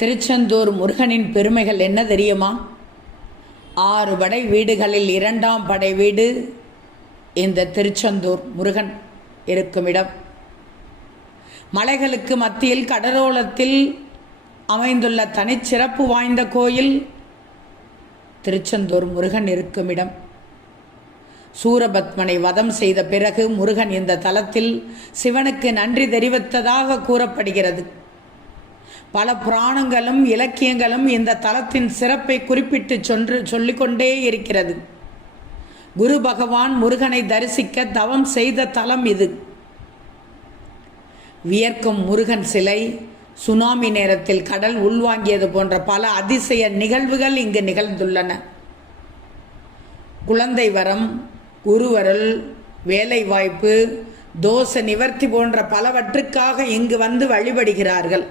திருச்செந்தூர் முருகனின் பெருமைகள் என்ன தெரியுமா? 6 படை வீடுகளில் 2ஆம் படை வீடு இந்த திருச்செந்தூர் முருகன் இருக்கும் இடம். மலைகளுக்கு மத்தியில் கடலோரத்தில் அமைந்துள்ள தனிச்சிறப்பு வாய்ந்த கோயில் திருச்செந்தூர் முருகன் இருக்கும் இடம். சூரபத்மனை வதம் செய்த பிறகு முருகன் இந்த தலத்தில் சிவனுக்கு நன்றி தெரிவித்ததாக கூறப்படுகிறது. பல புராணங்களும் இலக்கியங்களும் இந்த தலத்தின் சிறப்பை குறிப்பிட்டு சொல்லிக்கொண்டே இருக்கிறது. குரு பகவான் முருகனை தரிசிக்க தவம் செய்த தலம் இது. வியர்க்கும் முருகன் சிலை, சுனாமி நேரத்தில் கடல் உள்வாங்கியது போன்ற பல அதிசய நிகழ்வுகள் இங்கு நிகழ்ந்துள்ளன. குழந்தை வரம், குருவருள், வேலைவாய்ப்பு, தோஷ நிவர்த்தி போன்ற பலவற்றுக்காக இங்கு வந்து வழிபடுகிறார்கள்.